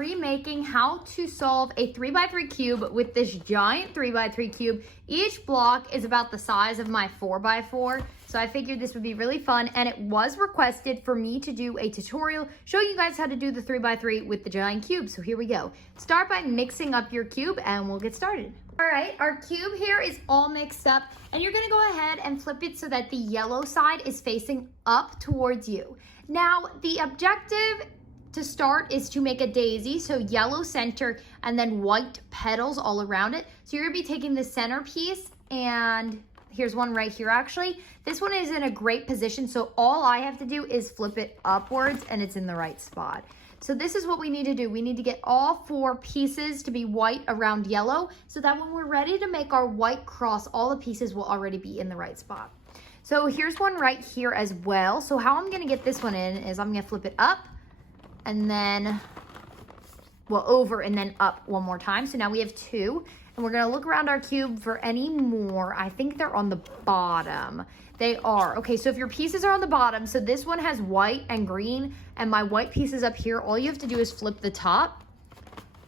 remaking how to solve a 3x3 cube with this giant 3x3 cube. Each block is about the size of my 4x4. So I figured this would be really fun, and it was requested for me to do a tutorial showing you guys how to do the 3x3 with the giant cube. So here we go. Start by mixing up your cube and we'll get started. All right, our cube here is all mixed up, and you're gonna go ahead and flip it so that the yellow side is facing up towards you. Now, the objective to start is to make a daisy, so yellow center and then white petals all around it. So you're gonna be taking the center piece, and here's one right here actually. This one is in a great position, so all I have to do is flip it upwards and it's in the right spot. So this is what we need to do. We need to get all 4 pieces to be white around yellow so that when we're ready to make our white cross, all the pieces will already be in the right spot. So here's one right here as well. So how I'm gonna get this one in is I'm gonna flip it up and then, well, over and then up one more time. So now we have 2. And we're gonna look around our cube for any more. I think they're on the bottom. They are. Okay, so if your pieces are on the bottom, so this one has white and green, and my white piece is up here, all you have to do is flip the top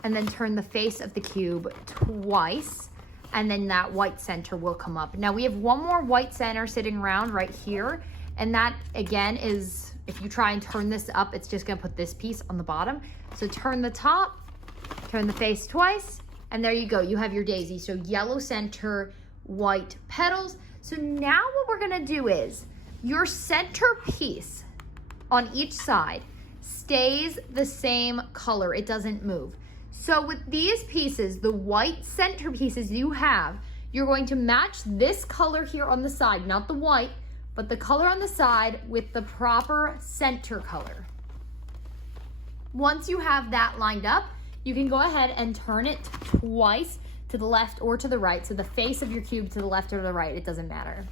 and then turn the face of the cube twice, and then that white center will come up. Now we have one more white center sitting around right here, and that again is, if you try and turn this up, it's just gonna put this piece on the bottom. So turn the top, turn the face twice, and there you go, you have your daisy. So yellow center, white petals. So now what we're gonna do is, your center piece on each side stays the same color, it doesn't move. So with these pieces, the white center pieces you have, you're going to match this color here on the side, not the white, but the color on the side with the proper center color. Once you have that lined up, you can go ahead and turn it twice to the left or to the right. So the face of your cube to the left or to the right, it doesn't matter.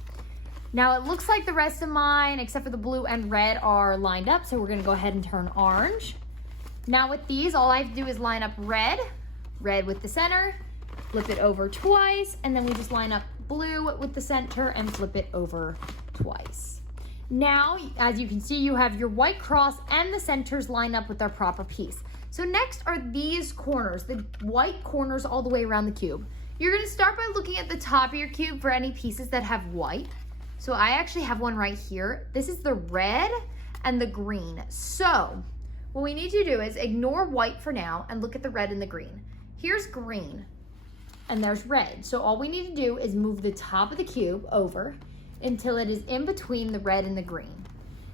Now it looks like the rest of mine, except for the blue and red, are lined up. So we're gonna go ahead and turn orange. Now with these, all I have to do is line up red with the center, flip it over twice, and then we just line up blue with the center and flip it over twice. Now, as you can see, you have your white cross and the centers lined up with their proper piece. So next are these corners, the white corners all the way around the cube. You're gonna start by looking at the top of your cube for any pieces that have white. So I actually have one right here. This is the red and the green. So what we need to do is ignore white for now and look at the red and the green. Here's green and there's red. So all we need to do is move the top of the cube over until it is in between the red and the green.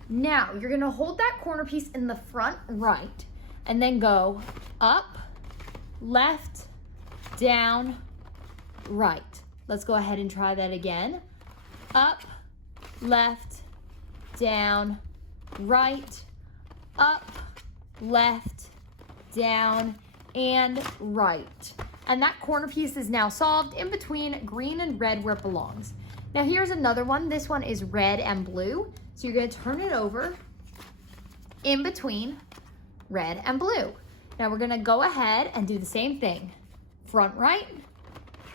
Now you're gonna hold that corner piece in the front right, and then go up, left, down, right. Let's go ahead and try that again. Up, left, down, right, up, left, down, and right. And that corner piece is now solved in between green and red where it belongs. Now here's another one. This one is red and blue. So you're gonna turn it over in between red and blue. Now we're gonna go ahead and do the same thing. Front right,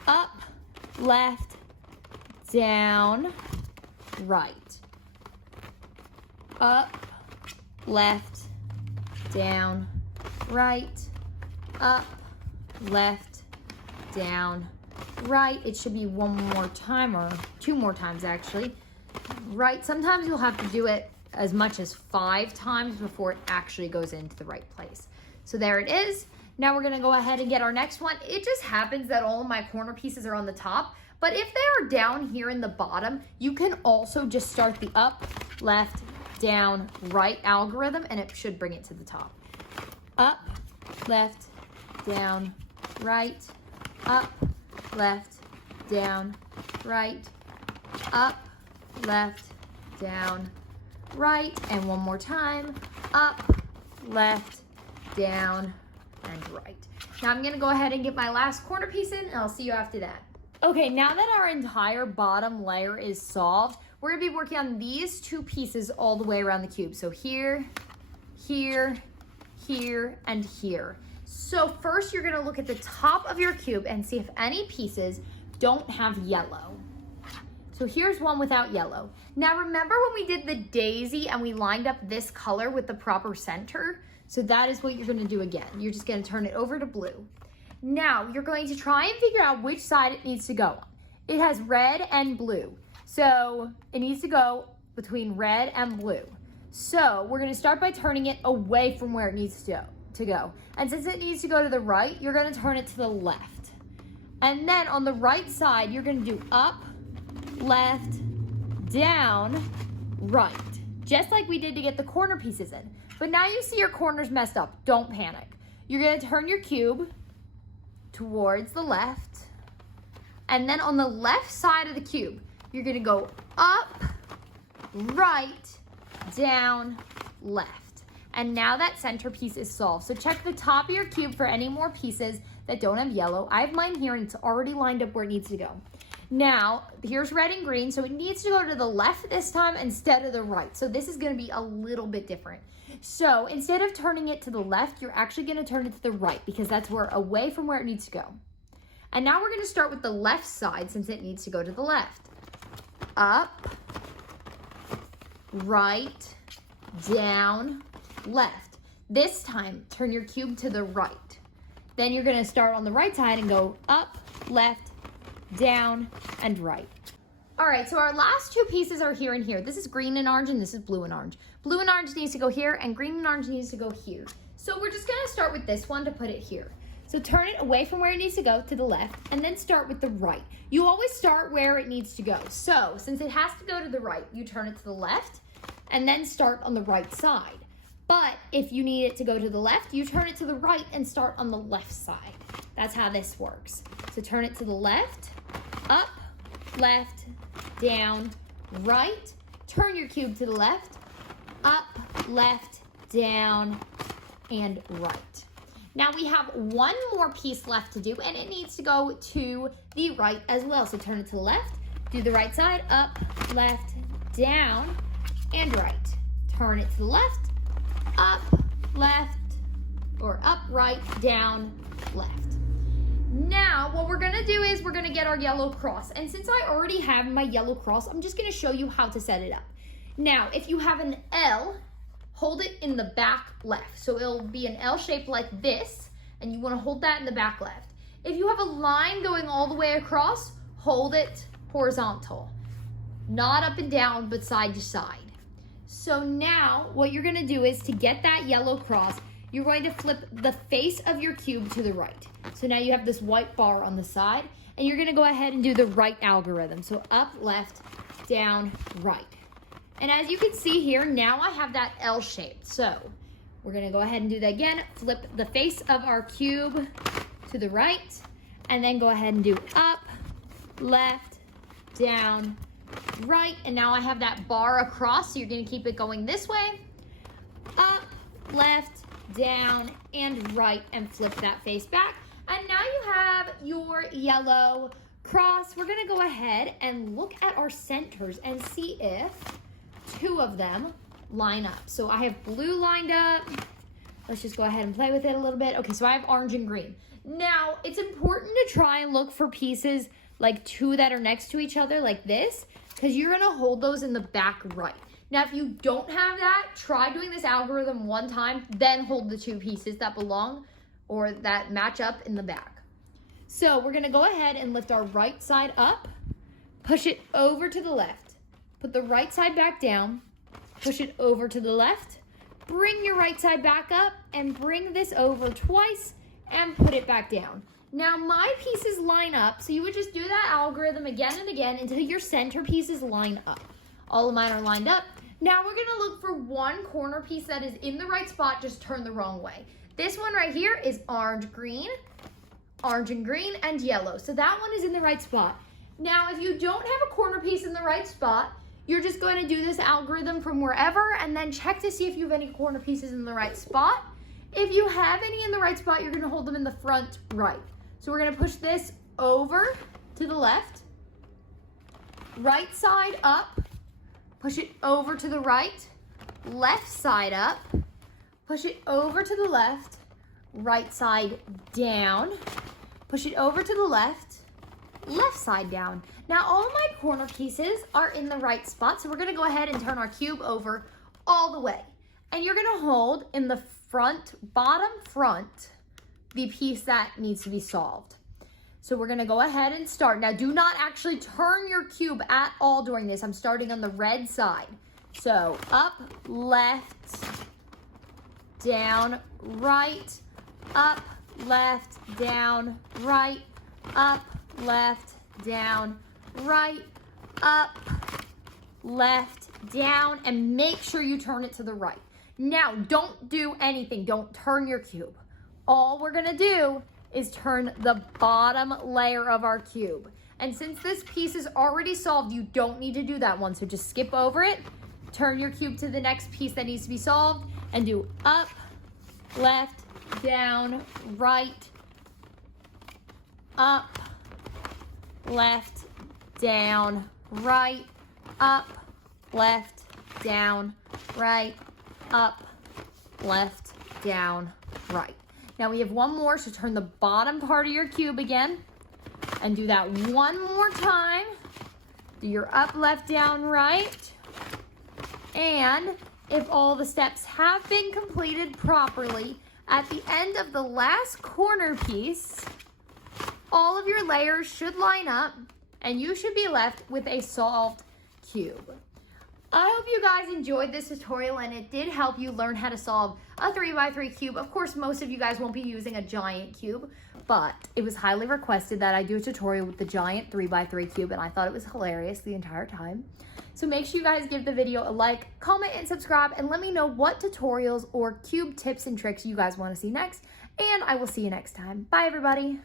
up, left, down, right. Up, left, down, right. Up, left, down, right. It should be one more time, or 2 more times actually. Right, sometimes you'll have to do it as much as 5 times before it actually goes into the right place. So there it is. Now we're gonna go ahead and get our next one. It just happens that all of my corner pieces are on the top, but if they are down here in the bottom, you can also just start the up, left, down, right algorithm, and it should bring it to the top. Up, left, down, right, up, left, down, right, up, left, down, right, and one more time, up, left, down, and right. Now I'm gonna go ahead and get my last corner piece in, and I'll see you after that. Okay, now that our entire bottom layer is solved, we're gonna be working on these 2 pieces all the way around the cube. So here, here, here, and here. So first you're gonna look at the top of your cube and see if any pieces don't have yellow. So here's one without yellow. Now remember when we did the daisy and we lined up this color with the proper center? So that is what you're gonna do again. You're just gonna turn it over to blue. Now, you're going to try and figure out which side it needs to go on. It has red and blue. So it needs to go between red and blue. So we're gonna start by turning it away from where it needs to go. And since it needs to go to the right, you're gonna turn it to the left. And then on the right side, you're gonna do up, left, down, right. Just like we did to get the corner pieces in. But now you see your corners messed up. Don't panic. You're gonna turn your cube towards the left. And then on the left side of the cube, you're gonna go up, right, down, left. And now that centerpiece is solved. So check the top of your cube for any more pieces that don't have yellow. I have mine here and it's already lined up where it needs to go. Now, here's red and green, so it needs to go to the left this time instead of the right. So this is gonna be a little bit different. So instead of turning it to the left, you're actually gonna turn it to the right because that's away from where it needs to go. And now we're gonna start with the left side since it needs to go to the left. Up, right, down, left. This time, turn your cube to the right. Then you're gonna start on the right side and go up, left, down, and right. All right, so our last two pieces are here and here. This is green and orange, and this is blue and orange. Blue and orange needs to go here, and green and orange needs to go here. So we're just gonna start with this one to put it here. So turn it away from where it needs to go to the left, and then start with the right. You always start where it needs to go. So since it has to go to the right, you turn it to the left, and then start on the right side. But if you need it to go to the left, you turn it to the right and start on the left side. That's how this works. So turn it to the left, up, left, down, right. Turn your cube to the left, up, left, down, and right. Now we have one more piece left to do, and it needs to go to the right as well. So turn it to the left, do the right side, up, left, down, and right. Turn it to the left, up, left, or up, right, down, left. Now, what we're gonna do is we're gonna get our yellow cross. And since I already have my yellow cross, I'm just gonna show you how to set it up. Now, if you have an L, hold it in the back left. So it'll be an L shape like this, and you wanna hold that in the back left. If you have a line going all the way across, hold it horizontal. Not up and down, but side to side. So now, what you're gonna do is to get that yellow cross, you're going to flip the face of your cube to the right. So now you have this white bar on the side, and you're gonna go ahead and do the right algorithm. So up, left, down, right. And as you can see here, now I have that L shape. So we're gonna go ahead and do that again. Flip the face of our cube to the right, and then go ahead and do up, left, down, right. And now I have that bar across, so you're gonna keep it going this way. Up, left, down, and right, and flip that face back. And now you have your yellow cross. We're gonna go ahead and look at our centers and see if two of them line up. So I have blue lined up. Let's just go ahead and play with it a little bit. Okay, so I have orange and green. Now, it's important to try and look for pieces like two that are next to each other like this, because you're gonna hold those in the back right. Now, if you don't have that, try doing this algorithm one time, then hold the two pieces that belong or that match up in the back. So we're gonna go ahead and lift our right side up, push it over to the left, put the right side back down, push it over to the left, bring your right side back up, and bring this over twice and put it back down. Now my pieces line up, so you would just do that algorithm again and again until your center pieces line up. All of mine are lined up. Now we're gonna look for one corner piece that is in the right spot, just turn the wrong way. This one right here is orange and green, and yellow. So that one is in the right spot. Now, if you don't have a corner piece in the right spot, you're just going to do this algorithm from wherever and then check to see if you have any corner pieces in the right spot. If you have any in the right spot, you're gonna hold them in the front right. So we're gonna push this over to the left, right side up, push it over to the right, left side up, push it over to the left, right side down, push it over to the left, left side down. Now all of my corner pieces are in the right spot, so we're gonna go ahead and turn our cube over all the way. And you're gonna hold in the bottom front, the piece that needs to be solved. So we're gonna go ahead and start. Now do not actually turn your cube at all during this. I'm starting on the red side. So up, left, down, right, up, left, down, right, up, left, down, right, up, left, down, and make sure you turn it to the right. Now, don't do anything. Don't turn your cube. All we're gonna do is turn the bottom layer of our cube. And since this piece is already solved, you don't need to do that one. So just skip over it, turn your cube to the next piece that needs to be solved, and do up, left, down, right, up, left, down, right, up, left, down, right, up, left, down, right. Now we have one more, so turn the bottom part of your cube again and do that one more time. Do your up, left, down, right. And if all the steps have been completed properly, at the end of the last corner piece, all of your layers should line up and you should be left with a solved cube. I hope you guys enjoyed this tutorial and it did help you learn how to solve a 3x3 cube. Of course, most of you guys won't be using a giant cube, but it was highly requested that I do a tutorial with the giant 3x3 cube, and I thought it was hilarious the entire time. So make sure you guys give the video a like, comment, and subscribe, and let me know what tutorials or cube tips and tricks you guys want to see next, and I will see you next time. Bye, everybody.